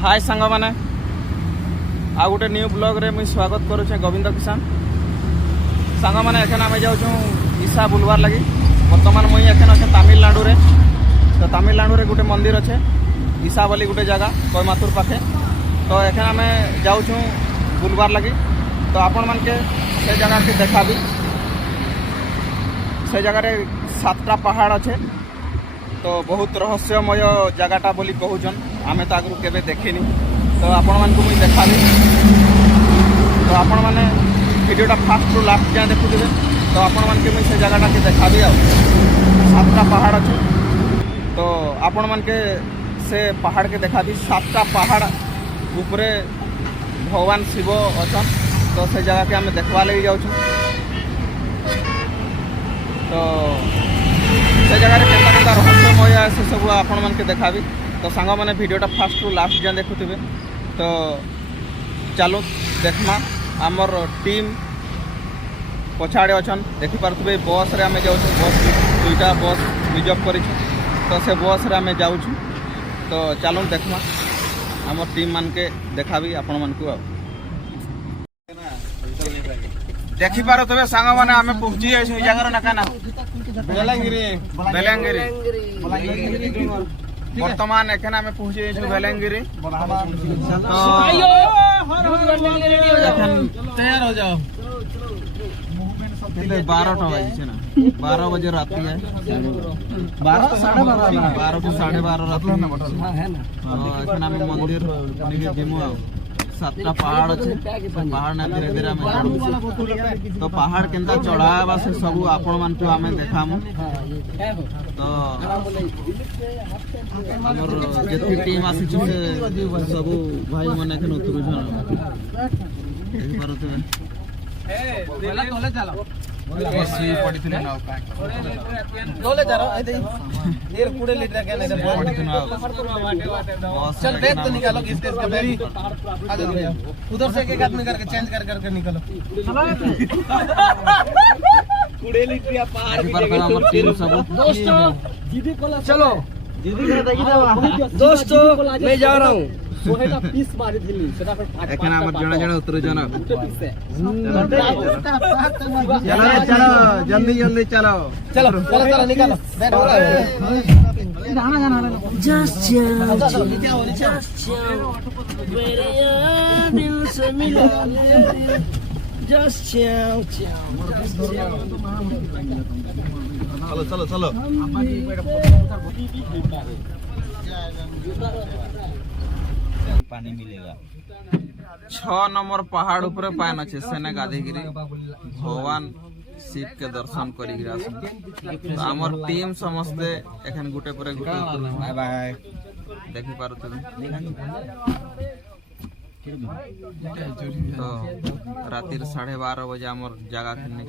हाय सांग मैंने आ गोटे न्यू ब्लॉग रे मुझे स्वागत करुचे गोविंद किसान सांग मैंने एखन आम जाऊँ ईशा बुलवार लगी। बर्तमान मुई एखन अच्छे तमिलनाडु रे। तो तमिलनाडु रे गोटे मंदिर अच्छे ईशा बोली गोटे जगह कोयमातुर पाखे। तो एखन आम जाऊँ बुलवार लगी। तो आपण मान के से जगह के देखा भी से जगह 7टा पहाड़ अच्छे। तो बहुत रहस्यमय जगहटा बोली कहून आमे तो आगु केबे देखिनी। तो आपण मान को मुझे देखा भी। तो आपण मैंने वीडियोटा फास्ट रू लास्ट जाए देखुथे। तो आपण मान के मुझे से जगहटा के देखा भी। 7टा पहाड़ अच्छे। तो आपण मान के से पहाड़ के देखा भी। 7टा पहाड़ ऊपरे भगवान शिव अच्छन। तो से जगह के आम देखवा लगी जाऊँ। तो से जगह केता रहस्यमय से सब आपण मान के देखा भी। तो सांग मैंने वीडियोटा फास्ट रू लास्ट जाए देखुथे। तो चलो देखमा आमर टीम पछाड़े अच्छन देखिपे। बस रे आम जाऊँ। बस 2टा बस रिजर्व कर। तो से बस रे आम जाऊँ। तो चलो देखमा आमर टीम मान के देखा भी आपण मान को देखी पारो। तबे सांग माने आमे पहुंची जाय छै जगह ना काना बेलांगिरी। वर्तमान एखन आमे पहुंची जाय छै बेलांगिरी। तो एखन तैयार हो जाओ। 12टा बजे छै ना 12 बजे रात है। 12 12:30 12:30 रात है ना। एखन आमे मंदिर निके जिमु। 7टा पहाड़ अच्छे। पहाड़ ना धीरे धीरे आम जाऊँ। तो पहाड़ केनता चढ़ावा से सब आपण मान को आम देखामु। तो हमर जेती टीम आसी से सब भाई माने के उतरुछन देख पारते। तोले चलो बसी पडिथिन ना का तोले जरा ए देर कुड़े लीटर के नहीं पडिथिन ना। चल बैग तो निकालो किसके बैग आ जाओ। उधर से एक आदमी करके चेंज कर करके निकालो। कुड़े लीटर या पहाड़ की जगह हमर टीम सब दोस्तों दीदी को चलो दीदी के देखि दे। दोस्तों मैं जा रहा हूं। सोहेला पीस मारी दिली सेटा पर एखन हमर जणा जणा उतरे जणा। चलो चलो जल्दी जल्दी चलो चलो चलो चलो निकालो बैठ हो जाना जाना जस्ट चलो नीचे आओ मेरे यार दिल से मिला जस्ट चलो चलो चलो पानी मिलेगा। 6 नंबर पहाड़ ऊपर पान अच्छे सेने गाधेगिरी भगवान शिव के दर्शन करी। आमर टीम समस्ते एखन गुटे पर गुटे बाय बाय देखि पारुते। तो राति 12:30 बजे आमर जगह खेलने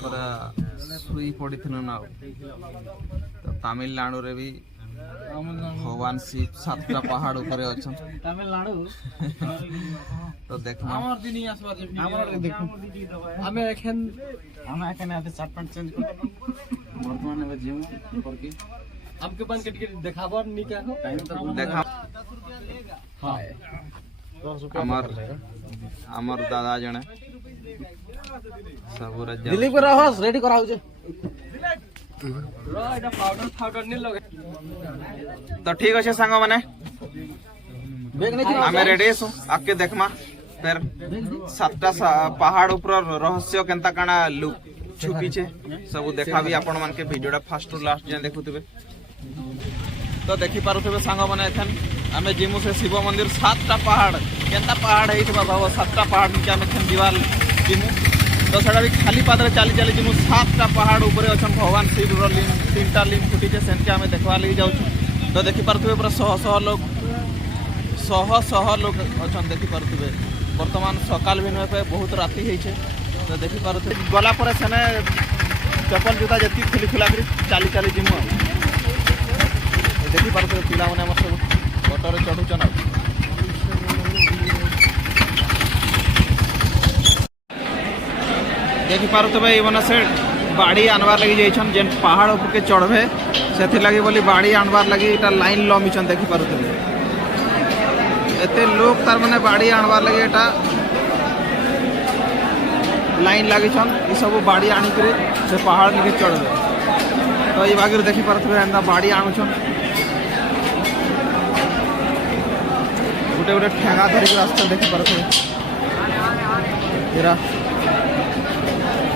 पूरा सुई पड़ी ना। तो तमिलनाडु रे भी भगवान शिव 7टा पहाड़ ऊपर अच्छन तमिलनाडु। तो देखना हमर दिनी आसबार हमर देखो हमें एखन आते शर्ट पैंट चेंज कर वर्तमान में जिम करके आपके बन के टिकट देखाबर निका हो देखा। हां हमर दादा जने सब दिल्ली को रहस रेडी कराउ जे। तो ठीक अच्छे सांग मैंने आम रेडी सु आके देखमा। फिर 7टा पहाड़ ऊपर रहस्य केनता काना लुक छुपी छे सब देखा भी आपण मान के वीडियोटा फास्ट टू लास्ट जाए देखुथिबे। तो देखि पारुथिबे सांग माने एखन आमे जिमु से शिव मंदिर 7टा पहाड़ केनता पहाड़ है बाबा 7टा पहाड़ के आमे एखन दीवार जिमु। तो सेटा भी खाली पादरे चली चली जिमु 7टा पहाड़ ऊपर अच्छन भगवान शिव रो लिंग 3टा लिंग फुटी छे सेनके आमे देखवा लगी जाऊ। तो देखि पारुथिबे पूरा शह लोग अच्छन देखि पारुथिबे। वर्तमान सकाल भी पे बहुत राति है छे। तो देखि पारुथिबे गला पर सेने चप्पल जूता जति खुली खुला कर चली चली जिमु। देखि पारुथिबे पिला माने हमर सब ऑटो रे चढुचन। देखि पारुथिबे ई मने से बाड़ी आनबार लगी जाइछन जेन पहाड़ ऊपर के चढ़बे सेथि लगी बोली बाड़ी आनबार लगी इटा लाइन लमिछन देखि पारुथिबे। एते लोग तार माने बाड़ी आणवार लगे एटा लाइन लगी छन ये सब बाड़ी आनी करे से पहाड़ निके चढ़बे तो ये बागिर देखि परथबे एंदा बाड़ी आनु छन गोटे गोटे ठेंगा धरिक रास्ता देखि परथबे एरा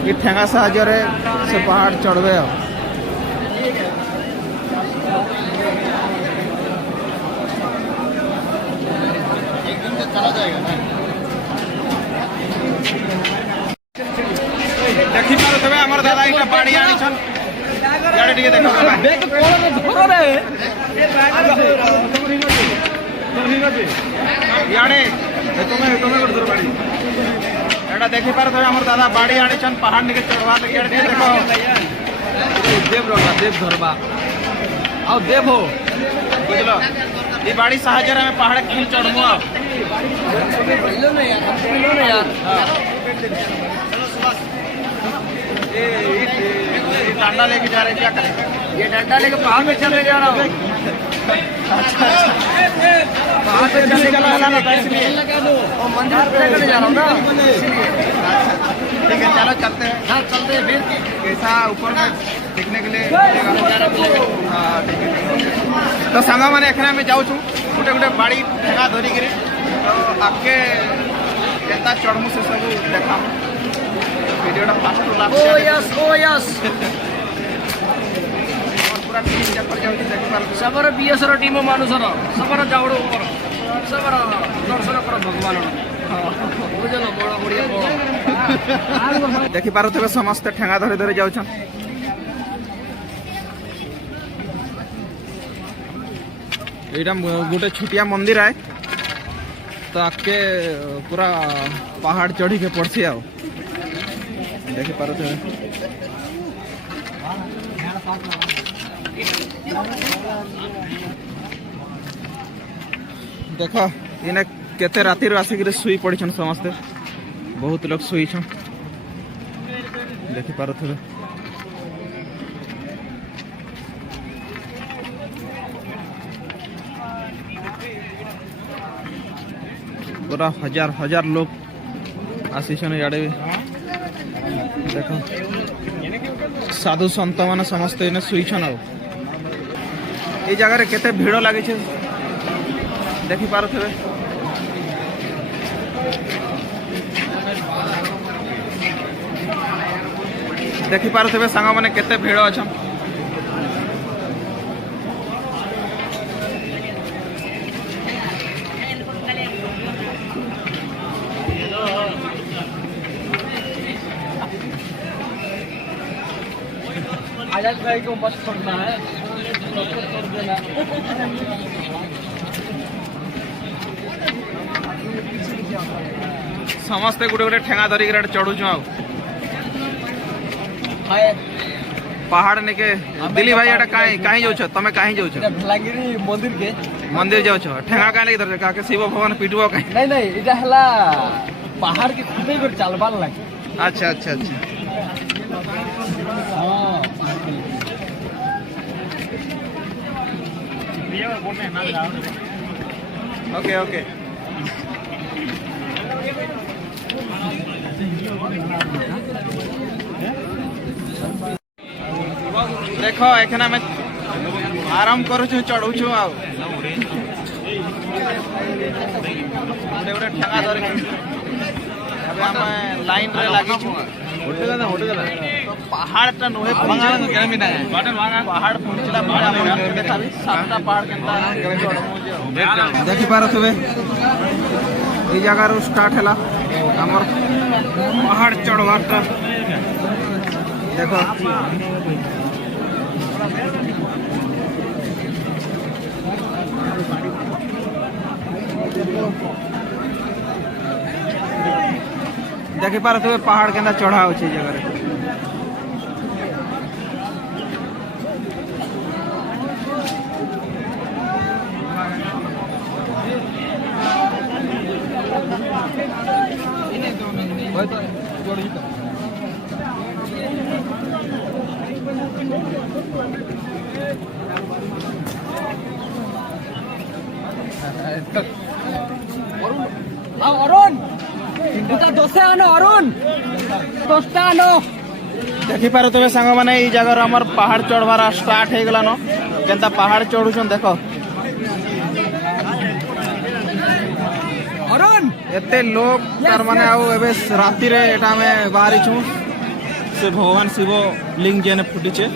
ये ठेंगा साहाय्य रे से पहाड़ चढ़बे आ एक दिन से चला जाएगा ना देखि पारुथबे हमर दादा इटा बाड़ी आनी छन याडे टिके देखो भाई देख कोन धरो रे याडे तुमे गुड धरो बाड़ी एटा देखि पारुथबे हमर दादा बाड़ी आनी छन पहाड़ निके चढ़वा लगे याडे टिके देखो देव रोला देव धरबा आओ देव हो बुझलो ई बाड़ी साहाय्य रे पहाड़ के चढ़मु आ लो ना यार ये डंडा लेके जा रहे क्या करें ये डंडा लेके पहाड़ में चले जा रहा हूँ अच्छा पहाड़ पे चले चला ना इसलिए और मंदिर पे चले जा रहा हूँ ना ठीक है चलो चलते हैं हाँ चलते हैं फिर कैसा ऊपर में देखने के लिए हाँ ठीक है तो सांगा मैंने एखना में जाऊँ गोटे गोटे बाड़ी ठेगा धरी गिरी तो आपके केता चढ़मु से सब देखा वीडियोटा फास्ट टू लास्ट ओ यस पूरा टीम चक्कर जाउची देखि पार सबर बीएस रो टीम मानुसर सबर जावड़ो ऊपर सबर दर्शन कर भगवान बुझलो बड़ा बढ़िया देखि पारुथबे समस्त ठेंगा धरे धरे जाउछन एटा गोटे छुटिया मंदिर है तो आके पूरा पहाड़ चढ़ी के पड़सी आओ देखि पारुथबे देख इने केते रातिर आसिक शुई पड़छन समस्ते बहुत लोग शुई छन देखि पारुथबे पूरा हजार हजार लोग आसीछन याडे देखो साधु संत मान समस्त इने शुईछन आ ये जगह रे केते भीड़ लगी छे देखि पारुथबे देखि पारुथबे संग माने केते भीड़ अछन आजाद भाई को मत छोड़ना है छोड़ देना समस्ते गोटे गोटे ठेंगा धरिक चढ़ू आ पहाड़ निके दिल्ली भाई एटा कहीं जाउछ तमे कहीं जाउछ भलागिरी मंदिर जाउछ ठेंगा काहे लगे धर का के शिव भगवान पिटबो कहीं नहीं एटा हला पहाड़ के खुदे कर चलबाल लागे अच्छा अच्छा अच्छा हां ओके ओके देखो एखना में आराम करू चढ़ू आ ठेगा धर लाइन रे लगी पहाड़ टा नुहे पहाड़ पहुंचला सातटा पहाड़ देखि पारुथबे ए जगह रो स्टार्ट हैला हमर पहाड़ चढ़वाटा देखो देखि पारुथबे पहाड़ केना चढ़ा होछि जगह रे अरुण दोस्ता आनो अरुण दोस्ता आनो देखि पारुतबे सांग माने ई जगह हमर पहाड़ चढ़वार स्टार्ट हे गेला न केनता पहाड़ चढ़ुछन देखो अरुण एते लोग तार माने आउ एबे राति रे एटा में बाहरी छु से भगवान शिव लिंग जेने फुटिचे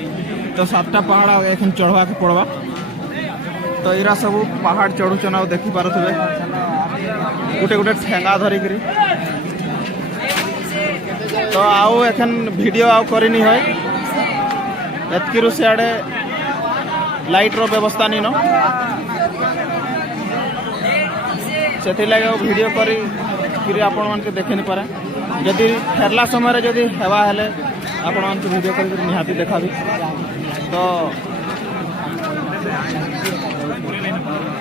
तो 7टा पहाड़ एखन चढ़वा के पड़वा तो इरा सब पहाड़ चढ़ुछन आ देखि पारुतबे गुटे गुटे ठेंगा धरी करी तो आउ एखन वीडियो आउ करनी है एतकिरु सियाड़े लाइट रो व्यवस्था नहीं न से लगे वीडियो करी फिर आपण मान के देखे नहीं पारे जदि फेरला समय जदि हेवा हेले आपण मान के वीडियो करी निहाती देखाबी तो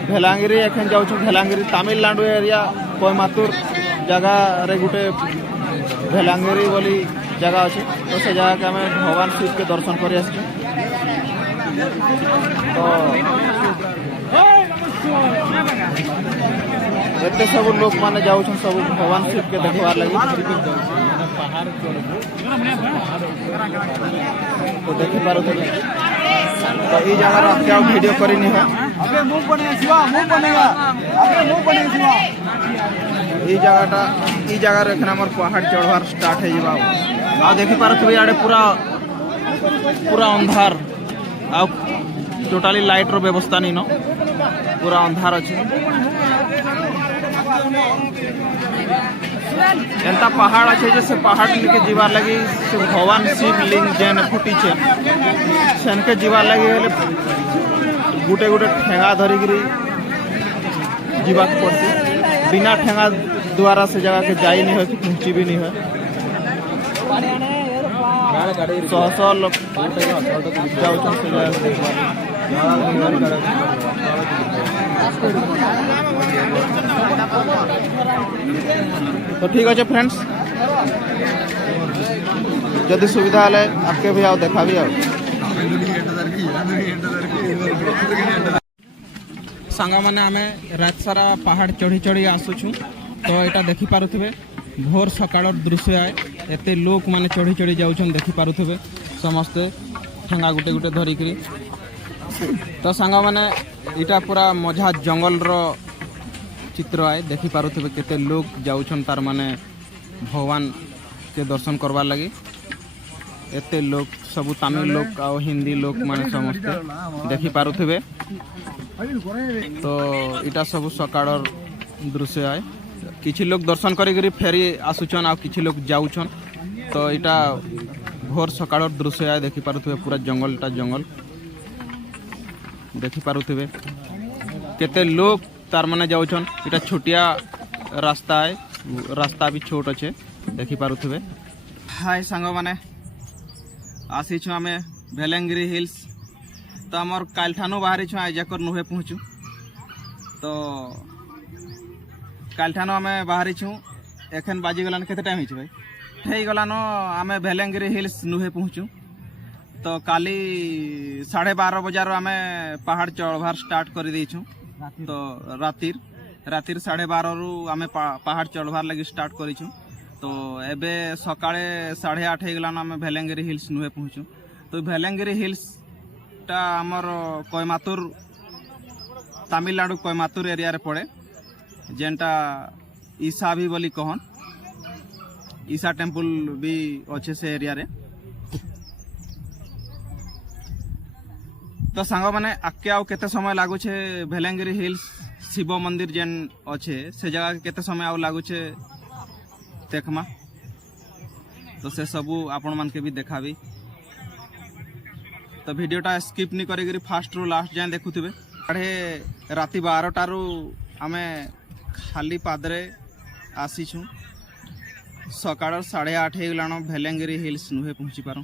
भेलांगिरी एखन जाऊ भेलांगिरी तमिलनाडु एरिया कोयमातुर जगह रे गुटे भेलांगिरी बोली जगह अच्छे तो से जगह के हमें भगवान शिव के दर्शन कर एते सब लोग माने जाऊ सब भगवान शिव के देखवार लगी तो देखि पारो तो ई जगह रे क्या वीडियो करनी है अबे मुंह बनेगा शिवा मुंह बनेगा अबे मुंह बनेगा शिवा ई जगह रे एखन हमर पहाड़ चढ़वार स्टार्ट है जीवा आ देखि पारो याडे पूरा अंधार आ टोटली लाइट रो व्यवस्था नहीं न पूरा अंधार अच्छे एंता पहाड़ अच्छे जैसे पहाड़ लेके जीवार लगी से भगवान शिव लिंग जेन फुटी छे सेनके जीवार लगी गुटे गुटे ठेंगा धरी गिरी जीवा पड़ती बिना ठेंगा द्वारा से जगह के जाई नहीं हो कि पहुंची भी नहीं है 100 लोग जाऊ तो ठीक अच्छे फ्रेंड्स जदि सुविधा हेले आपके भी आओ देखा भी आओ सांग मैंने आम रात सारा पहाड़ चढ़ी चढ़ी आसुचु तो यहाँ देखी पारुथिबे भोर सकाळ दृश्य आए एते लोक माने चढ़ी चढ़ी जाऊछन देखी पारुथिबे समस्ते ठेंगा गुटे गुटे धरिकरी तो सांग मैंने इटा पूरा मझा जंगल रो चित्र आए देखी पारुथिबे केते लोक जाऊछन तार माने भगवान के दर्शन करवार लगी एते लोक सब तमिल लोक आ हिंदी लोक माने समस्ते देखी पारुथिबे तो इटा सब सकाळ दृश्य आए किछि लोग दर्शन करी फेरी आसुछन आ किछि लोग जाऊछन तो इटा भोर सकाळ दृश्य आए देखी पारुथिबे पूरा जंगलटा जंगल देखी पारुथिबे केते लोग तार माने जाऊछन इटा छोटिया रास्ता है रास्ता भी छोट अच्छे देखी पारुथिबे हाय सांग माने आसी छु आमे भेलांगिरी हिल्स तो आमर कालठानु बाहरी छु आज जाकर नुहे पहुँचू तो कालठानु आमे बाहरी छु एखन बाजी गलान केते टाइम हिच भाई ठई गलान आमे भेलांगिरी हिल्स नुहे पहुँचू तो काली 12:30 बजार आमे पहाड़ चढ़वार स्टार्ट कर देइछु तो रातिर 12:30 रु आमे पहाड़ चढ़वार लगी स्टार्ट करिछु तो एबे सकाळे 8:30 गलान आमे भेलांगिरी हिल्स नुहे पहुँचू तो भेलांगिरी हिल्स टा आमर कोयमातुर तमिलनाडु कोयमातुर एरिया रे पड़े जेनटा ईसा भी बोली कहन ईसा टेम्पल भी अच्छे से एरिया रे तो सांग माने आके आउ केते समय लागु छे भेलांगिरी हिल्स शिव मंदिर जेन अच्छे से जगह के केते समय आउ लागु छे देखमा तो से सबू आपण मान के भी देखाबी तो वीडियोटा स्किप नहीं करी फास्ट रू लास्ट जाए देखुथिबे साढ़े राति 12 रु आमे खाली पादरे आसीछु सकाळ 8:30 गलान भेलांगिरी हिल्स नुहे पहुँची पारू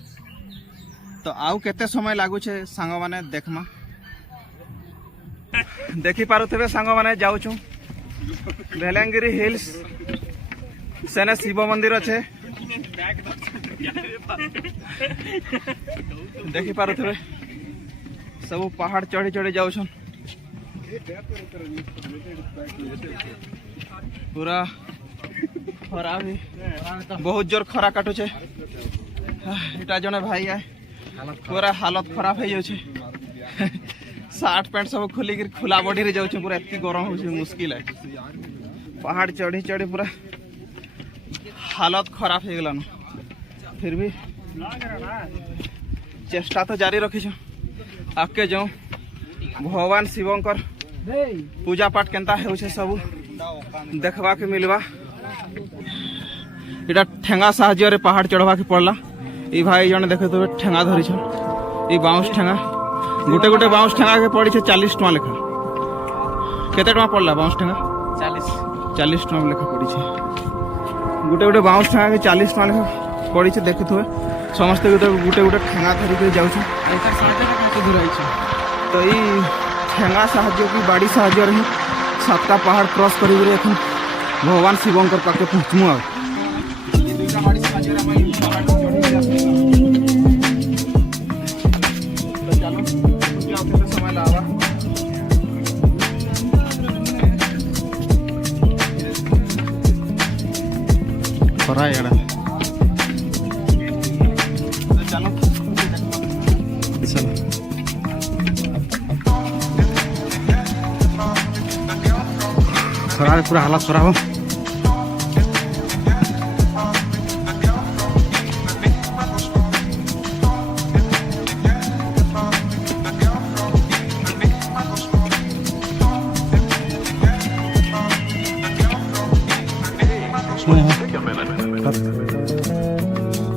तो आउ केते समय लागु छे सांग माने देखमा देखी पारुथिबे सांग माने जाउछु भेलांगिरी हिल्स सेने शिव मंदिर अच्छे देखी पारुथिबे सब पहाड़ चढ़ी चढ़ी जाउछन पूरा खरा भी बहुत जोर खरा काटुचे इटा जने भाई आए पूरा हालत खराब हो जाउछे शर्ट पैंट सब खोली कर खुला बॉडी रे जाउछे पूरा एत्ती गरम हो मुश्किल है पहाड़ चढ़ी चढ़ी पूरा हालत खराब हो गलान फिर भी चेष्टा तो जारी रखी आगे जाऊँ भगवान शिवंकर पूजा पाठ केनता हो सब देखवा के मिलवा इटा ठेंगा साहाଯ୍य पहाड़ चढ़वा के पड़ला ये भाई जन देखे तो ठेंगा धरी ये बाउंस ठेंगा गोटे गोटे बाउंस ठेंगा के पड़ी 40 टका लेखा केते टका पड़ला बाउंस ठेंगा 40 टका लेखा पड़ी गोटे गोटे बाउंस ठेंगा के 40 टका लेखा पड़ी देखु समस्ते गोटे गोटे ठेंगा धरिक जाऊँ तो ये ठेंगा साहाଯ୍य की बाड़ी साहाଯ୍य ही 7टा पहाड़ क्रॉस कर भगवान शिवंकर पाखे पहुँचमु आ समय लावा खरा है पूरा हालत खराब हो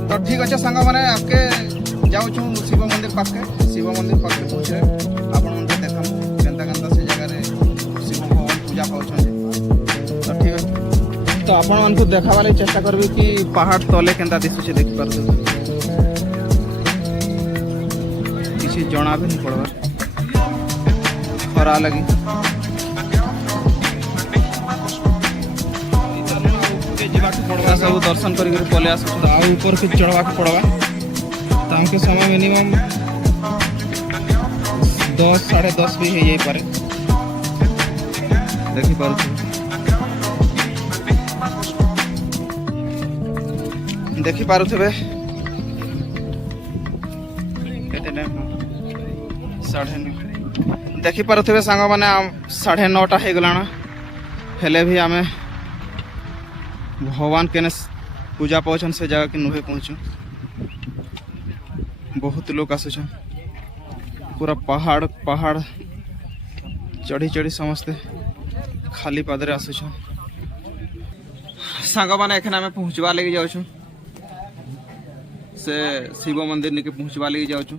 तो ठीक अच्छे सांग मैंने आपके जाऊँ शिव मंदिर पाखे पहुँचे आप देखा केन्ता केन्ता से जगह शिव भगवान पूजा पाँच तो ठीक है तो आपण मान को देखा वाले चेष्टा करबी कि पहाड़ तले केन्ता दिशुचे देख पारते किसी जना भी नहीं पड़वा खरा लगी सब दर्शन कर पले आस ऊपर के चढ़वा के पड़वा तो हमके समय मिनिमम 10 साढ़े 10 भी हो पारे देखी पार देखी पारुथे देखी पारुथे सांग मैंने 9:30 हो गलाना हेले भी आमे भगवान के पूजा पाचन से जगह के नुहे पहुँचू बहुत लोग आसुन पूरा पहाड़ पहाड़ चढ़ी चढ़ी समस्ते खाली पादरे आसुन सांग मैंने एखन आम पहुँचवा लगे जाऊँ से शिव मंदिर निके पहुँचवा लगे जाऊँ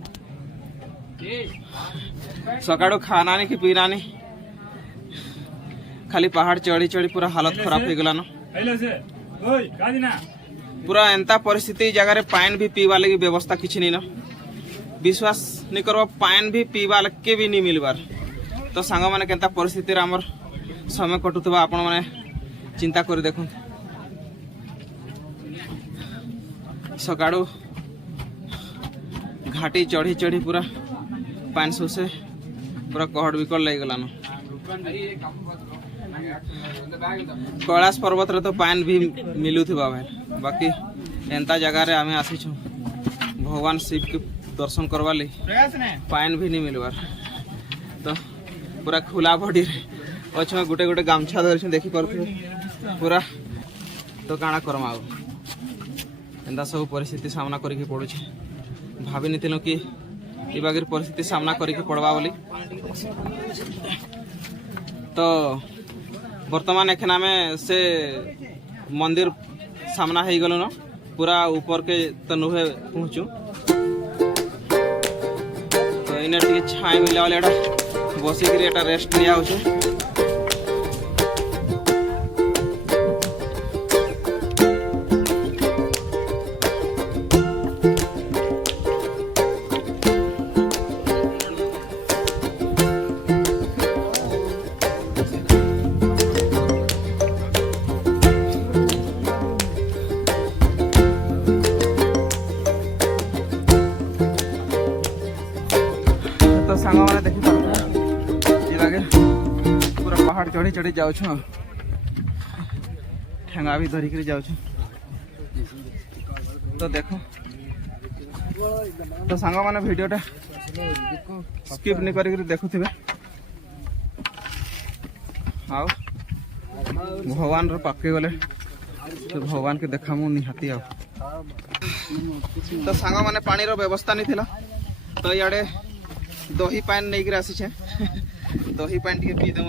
सकाळु खाना नहीं कि पीना नहीं खाली पहाड़ चढ़ी चढ़ी पूरा हालत खराब हो गलान पूरा एंता परिस्थिति जगह पान भी पीवा लगी व्यवस्था किसी नहीं न विश्वास नहीं करवा पान भी पीवा के भी नहीं मिलबार तो सांग मैंने केंता परिस्थिति आमर समय कटुवा आपण मैंने चिंता कर देखु सकाळु घाटी चढ़ी चढ़ी पूरा पान सुसे पूरा कहड़ बिकड़ लग गलान कैलाश पर्वत रे तो पान भी मिलुथिबा भाई बाकी एंता जगह रे आमे आसीछु भगवान शिव के दर्शन करवा ले पान भी नहीं मिलबार तो पूरा खुला बॉडी रे अच्छा गोटे गोटे गामछा धरछु देखि परथु पूरा तो काना करमा एंता सब परिस्थिति सामना करके पड़ुछ भाभी नहीं कि ई बागर परिस्थिति सामना करके पड़वा बोली तो वर्तमान एखन आमे से मंदिर सामना हो गलो न पूरा ऊपर के तो नुहे पहुँचू तो इन्हें टी छाई मिला वाले बसिक रेस्ट लिया सांग मैंने देखी पारे पहाड़ चढ़ी चढ़ी जाऊ ठेंगा भी धरिक जाऊ तो देखो तो सांग मैंने वीडियोटा स्किप नहीं करी देखुवे आओ भगवान पाखे गले तो भगवान के देखा मु निहाती आओ तो सांग मैंने पानी रो व्यवस्था नहीं थिला तो इे दही पान नहीं आसी दही पान टी पी दम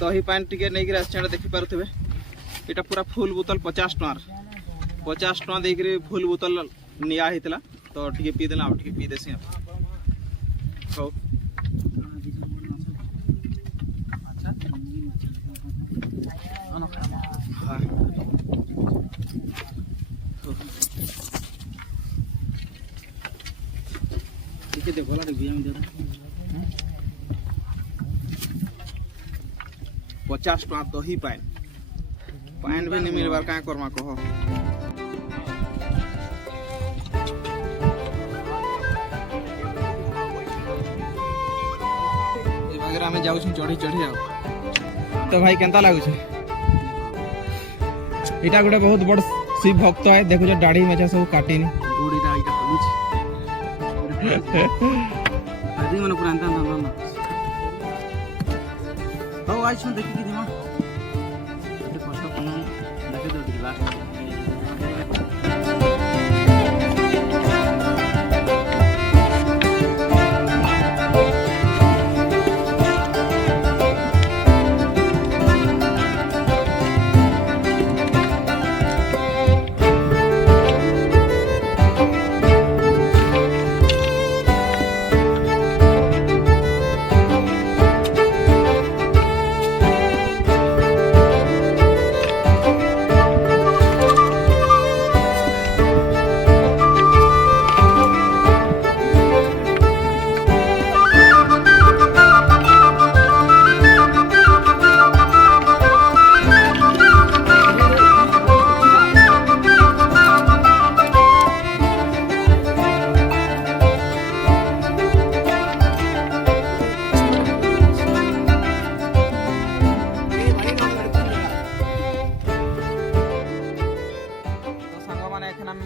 दही पान टी नहीं आसी देखिपे यहाँ पूरा फुल बोतल 50 टଙ୍କା देकर फुल बोतल निया होता तो टी पीदेला टी पी देसी हो पचास टଙ୍କା दही पान पान भी नहीं मिलबार क्या करमा कह आम जाऊँ चढ़ी चढ़ी आ तो भाई केंता लगुच इटा गोटे बहुत बड़ शिव भक्त है देखो दाढ़ी मेचा सब काटिनी देखी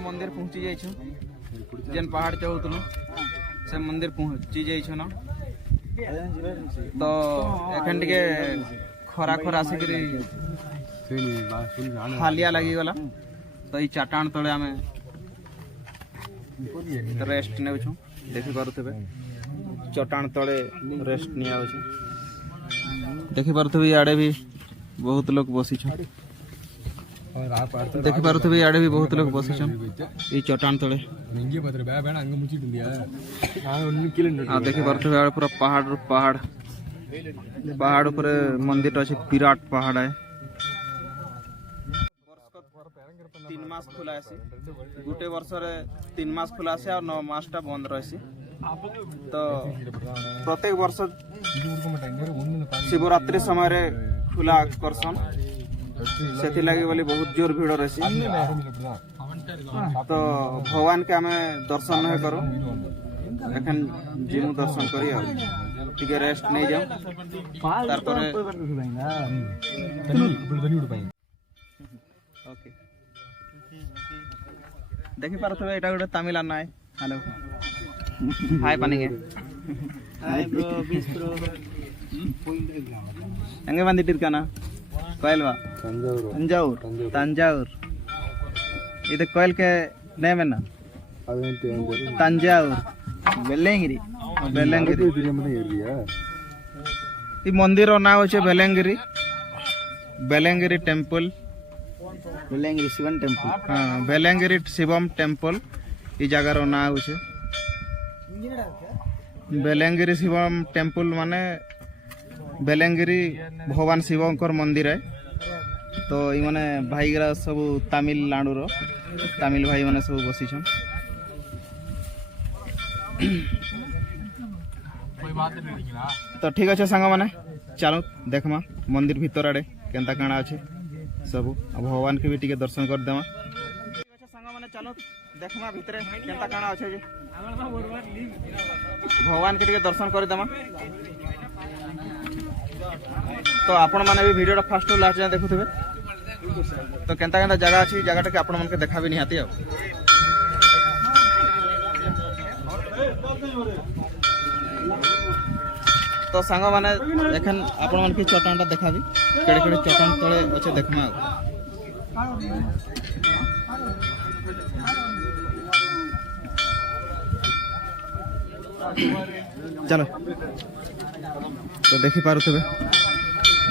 मंदिर पहुंची जाइछु जेन पहाड़ चढ़ुतलु से मंदिर पहुंची जाइछु ना तो एखन टिके खरा खरा आसिकरी हालिया लगी गला तो ई चट्टान तले आमे रेस्ट नेउछु देखि पारुथबे चट्टान तले रेस्ट निया होछि देखि पारुथबे याडे भी बहुत लोग बसी छ देखि पारुथबे याडे भी बहुत लोग बसी छन ई चट्टान तले आ देखि पारुथबे याडे पूरा पहाड़ पहाड़ ऊपर मंदिर अछि विराट पहाड़ है 3 मास खुला आसी गुटे वर्ष रे 3 मास खुला आसी और 9 मासटा बंद रहसी तो प्रत्येक वर्ष शिवरात्रि समय रे खुला करसन सेथि लागि बोली बहुत जोर भीड़ रहसी तो भगवान के हमें दर्शन नहीं करो एखन जिमु दर्शन करी आ टिके रेस्ट नहीं जाओ तार परे ओके देखि पारथबे एटा गोटे तमिलनाडु है हेलो हाय पानिगे हाय ब्रो बीच ब्रो अंगे बंदिटिरकाना कोयलवा तंजावुर इधर कोयल के नेम है ना तंजावुर बेल्लंगिरी ई मंदिर रो नाम होचे बेल्लंगिरी टेंपल बेल्लंगिरी शिवम टेंपल हां बेल्लंगिरी शिवम टेंपल ई जगह रो नाम होचे बेल्लंगिरी शिवम टेंपल माने बेल्लंगिरी भगवान शिवंकर मंदिर है तो ये माने भाईगरा सब तमिलनाडु रो तमिल भाई माने सब बसी छन तो ठीक अच्छे सांग माने चलो देखमा मंदिर भीतर आड़े केंता काଣା अच्छे सब भगवान के भी टिके दर्शन कर देमा ठीक अच्छे सांग माने चलो देखमा भितरे केनता काना अच्छे जे भगवान के दर्शन कर देमा। तो आपण माने भी वीडियो फास्ट टू लास्ट जाए देखुथिबे। तो केनता केनता जगह अच्छी जगह के आपण मन के देखा भी निहाती आ। तो सांग माने एखन आपण मन के चट्टानटा देखाबी केड़े केड़े चट्टान तळे अच्छे देखमा। चलो तो देखी पारुथबे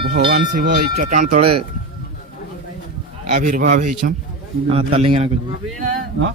भगवान शिव ई चट्टान तळे आविर्भाव हेछन तालिंगना को। हां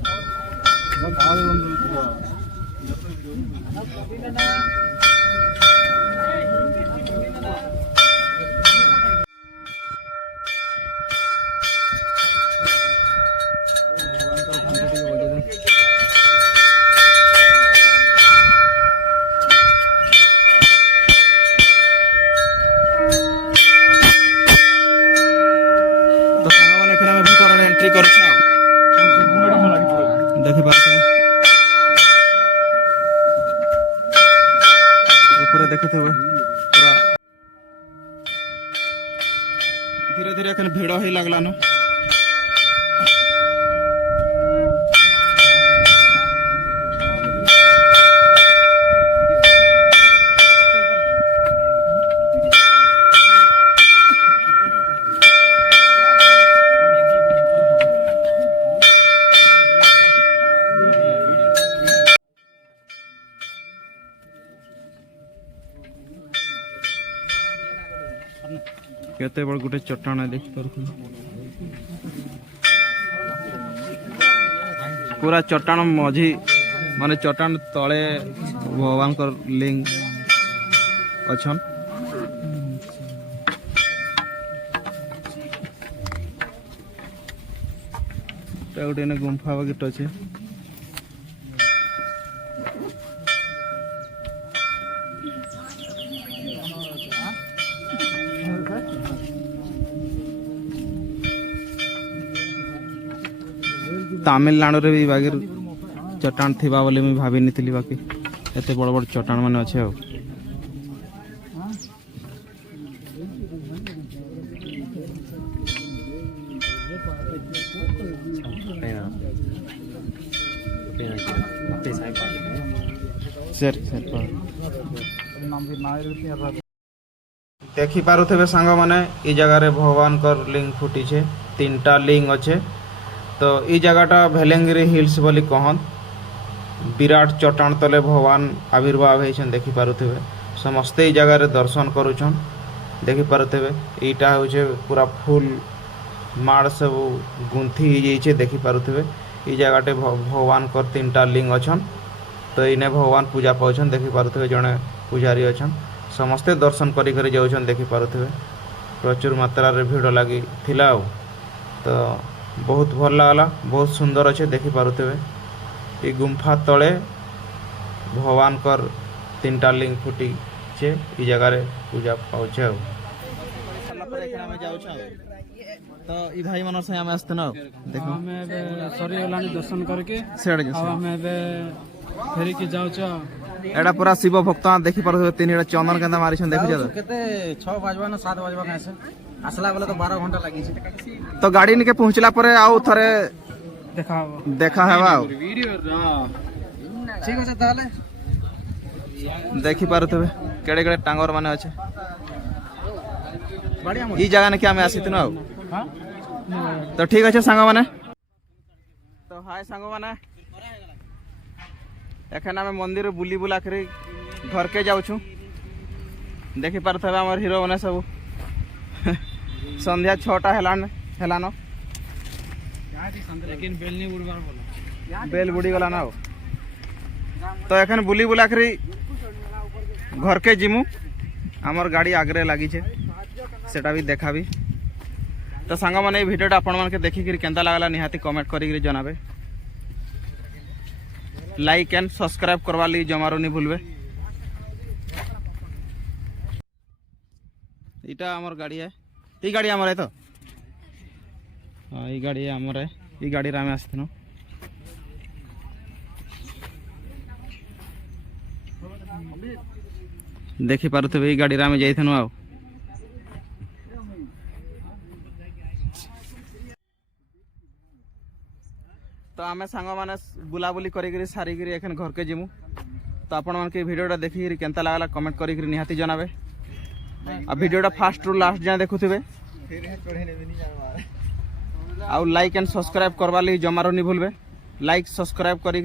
एंट्री कर देखी पारे ऊपर देखते पूरा धीरे धीरे एखन भिड़ ही लगला न। केते बड़ गुटे चट्टान देख पारु पूरा चट्टान मझी माने चट्टान तले भगवान कर लिंग अच्छन। गोटे गुंफा वगैरह अच्छे तमिलनाडु रे भी बागे चट्टान थिबा बोले मैं भाभी नहीं बाकी एते बड़ बड़ चट्टान माने अच्छे हो। देखी पारुथे सांग माने ई जगह रे भगवान कर लिंग फुटी छे 3टा लिंग अच्छे। तो ई जगहटा भेलेंगिरी हिल्स बोली कहन विराट चट्टान तले भगवान आविर्भाव होइछन देखि पारुथिबे। समस्ते ई जगह रे दर्शन करूछन देखि पारुथिबे। ईटा होछे पूरा फुल माड़ सब गुंथी ही जाइछे देखि पारुथिबे। ई जगहटे भगवान कर 3टा लिंग अछन। तो इने भगवान पूजा पाउछन देखि पारुथिबे। जणे पुजारी अछन समस्ते दर्शन करी करी जाउछन देखि पारुथिबे। प्रचुर मात्रा रे भीड़ लागी थिला। तो बहुत भल लागला बहुत सुंदर अच्छे देखि पारुथिबे। ई गुंफा तले भगवान कर 3टा लिंग फुटी छे ई जगह रे पूजा पाउछे। तो ई भाई मन से हम आस्ते न देखो हमें सरी वाला दर्शन करके सेड जे हमें फेरी के जाउ छ। एडा पूरा शिव भक्त देखि पारुथिबे। 3टा चंदन केंदा मारी छन देखि जा केते 6 बजबा न 7 बजबा कैसे आसला बेले तो 12 घंटा लगी छे। तो गाड़ी निके पहुंचला परे आउ थरे देखा हेबा वीडियो ठीक আছে তাহলে देखि पारुथिबे केड़े केड़े टांगर माने अच्छे बढ़िया ई जगह ने क्या मैं आसी न। हां तो ठीक अच्छे सांग माने। तो हाय सांग माने एखन आमे मंदिर बुली बुला करी घर के जाउ छु। देखि पारुथिबे हमर हीरो माने सब संध्या 6टा हेलान लेकिन बेल नहीं उड़बार बोला बेल बुड़ी गला ना। तो एखन बुली बुला करी घर के जिमु आमर गाड़ी आगरे लगी छे सेटा भी देखा भी। तो सांग माने वीडियोटा आपण मन के देखि करी केंता लागला निहाती कमेंट करी जनाबे। लाइक एंड सब्सक्राइब करवा ली जमारो नहीं भूलबे। इटा हमर गाड़ी है ई गाड़ी हमर है। तो हाँ ई गाड़ी हमर है ई गाड़ी रे आमे आस्थिनो। देखि पारुथिबे गाड़ी रे आमे जाइथनु आ तो आमे सांग माने बुलाबुली करी सारी एखन घर के जिमु तो आपण मन के वीडियोटा देखि केनता लागला कमेंट करी निहाती जनाबे आ वीडियोटा फास्ट रु लास्ट जाए देखुथिबे आ लाइक एंड सब्सक्राइब करवा लगी जमारो नहीं भूलबे लाइक सब्सक्राइब करी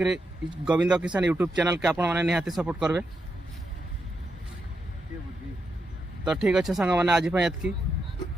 गोविंद किसान यूट्यूब चैनल के आपण माने निहाती सपोर्ट करबे तो ठीक अच्छे सांग माने आज एतकी।